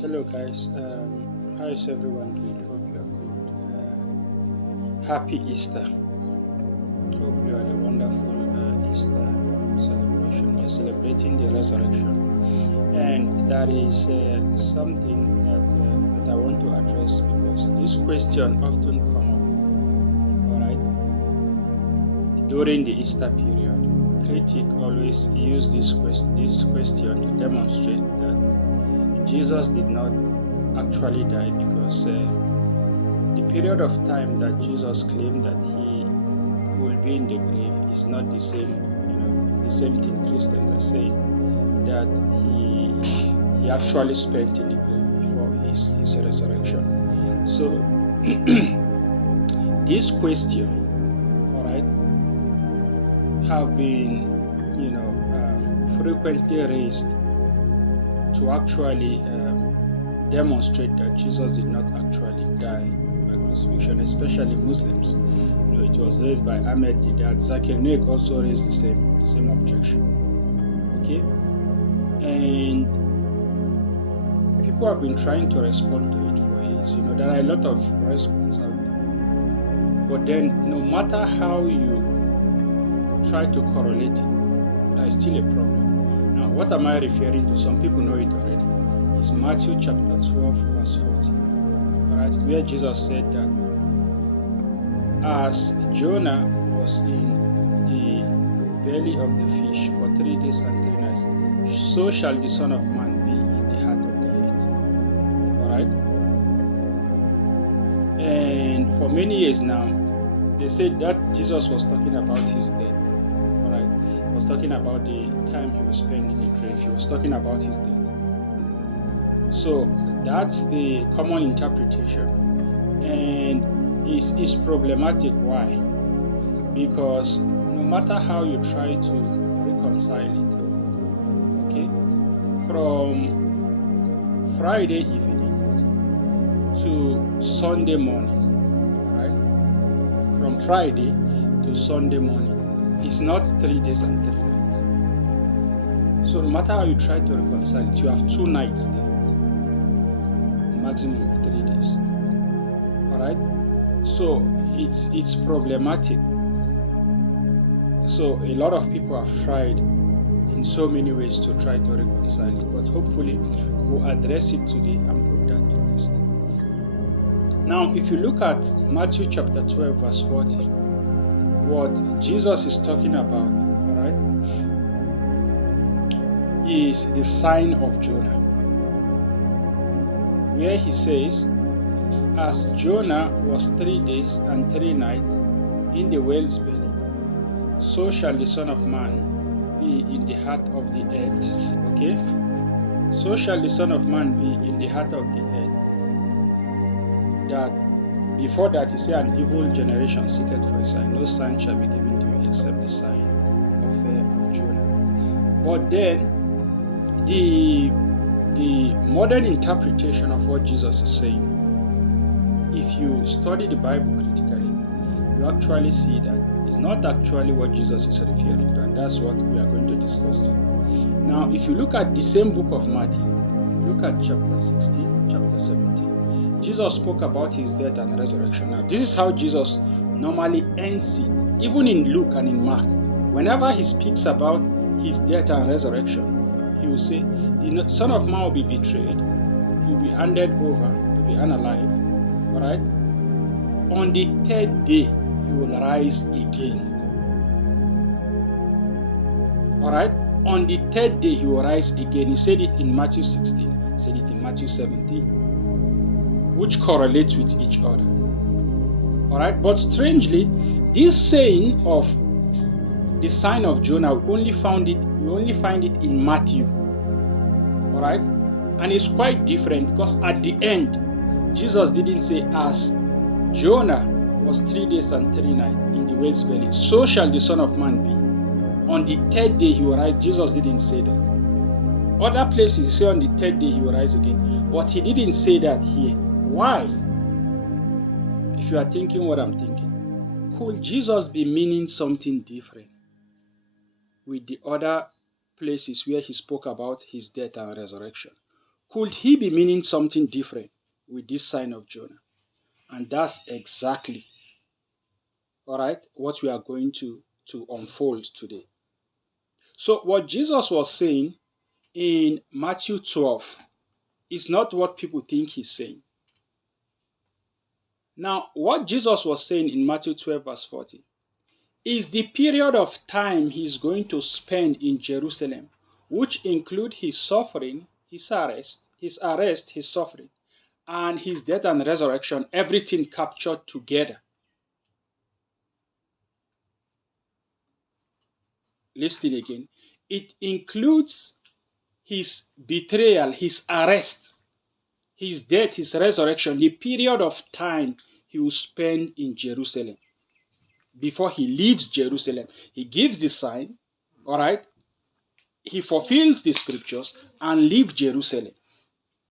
Hello, guys. How is everyone doing? Hope you are good. Happy Easter. Hope you had a wonderful Easter celebration. We're celebrating the resurrection, and that is something that I want to address because this question often come up. All right, during the Easter period, critic always use this question to demonstrate that Jesus did not actually die because the period of time that Jesus claimed that he will be in the grave is not the same, the same thing Christians are saying that he actually spent in the grave before his resurrection. So this question, all right, have been frequently raised to actually demonstrate that Jesus did not actually die by crucifixion, especially Muslims. It was raised by Ahmed Didat. Zakir Naik also raised the same objection. Okay, and people have been trying to respond to it for years. There are a lot of responses out there, but then no matter how you try to correlate it, there is still a problem. Now, what am I referring to? Some people know it already. It's Matthew chapter 12, verse 40. Alright, where Jesus said that as Jonah was in the belly of the fish for 3 days and 3 nights, so shall the Son of Man be in the heart of the earth. Alright? And for many years now, they said that Jesus was talking about his death. Alright? He was talking about the time he was spent in the grave. He was talking about his death. So that's the common interpretation, and it's problematic. Why? Because no matter how you try to reconcile it, okay, from Friday evening to Sunday morning, right? From Friday to Sunday morning, it's not 3 days and 3 nights. So no matter how you try to reconcile it, you have 2 nights there. Maximum of 3 days. All right, so it's problematic. So a lot of people have tried in so many ways to try to reconcile it, but hopefully we'll address it today and put that to rest. Now, if you look at Matthew chapter 12, verse 40, what Jesus is talking about, all right, is the sign of Jonah, where he says, as Jonah was 3 days and 3 nights in the whale's belly, so shall the Son of Man be in the heart of the earth. Okay? So shall the Son of Man be in the heart of the earth. That before that he said, an evil generation seeketh for a sign. No sign shall be given to you except the sign of Jonah. But then the modern interpretation of what Jesus is saying, if you study the Bible critically, you actually see that it's not actually what Jesus is referring to, and that's what we are going to discuss today. Now, if you look at the same book of Matthew, look at chapter 16, chapter 17, Jesus spoke about his death and resurrection. Now, this is how Jesus normally ends it, even in Luke and in Mark. Whenever he speaks about his death and resurrection, he will say, the Son of Man will be betrayed, he will be handed over to be unalive, all right? On the 3rd day, he will rise again. All right? On the 3rd day, he will rise again. He said it in Matthew 16, he said it in Matthew 17, which correlates with each other. All right? But strangely, this saying of the sign of Jonah, we only find it in Matthew. All right? And it's quite different because at the end, Jesus didn't say, as Jonah was 3 days and 3 nights in the whale's belly, so shall the Son of Man be. On the 3rd day he will rise. Jesus didn't say that. Other places say on the 3rd day he will rise again, but he didn't say that here. Why? If you are thinking what I'm thinking, could Jesus be meaning something different with the other places where he spoke about his death and resurrection? Could he be meaning something different with this sign of Jonah? And that's exactly, all right, what we are going to unfold today. So what Jesus was saying in Matthew 12 is not what people think he's saying. Now, what Jesus was saying in Matthew 12 verse 40 is the period of time he's going to spend in Jerusalem, which include his suffering, his suffering, and his death and resurrection, everything captured together. Listen again. It includes his betrayal, his arrest, his death, his resurrection, the period of time he will spend in Jerusalem. Before he leaves Jerusalem, he gives the sign, all right? He fulfills the scriptures and leaves Jerusalem.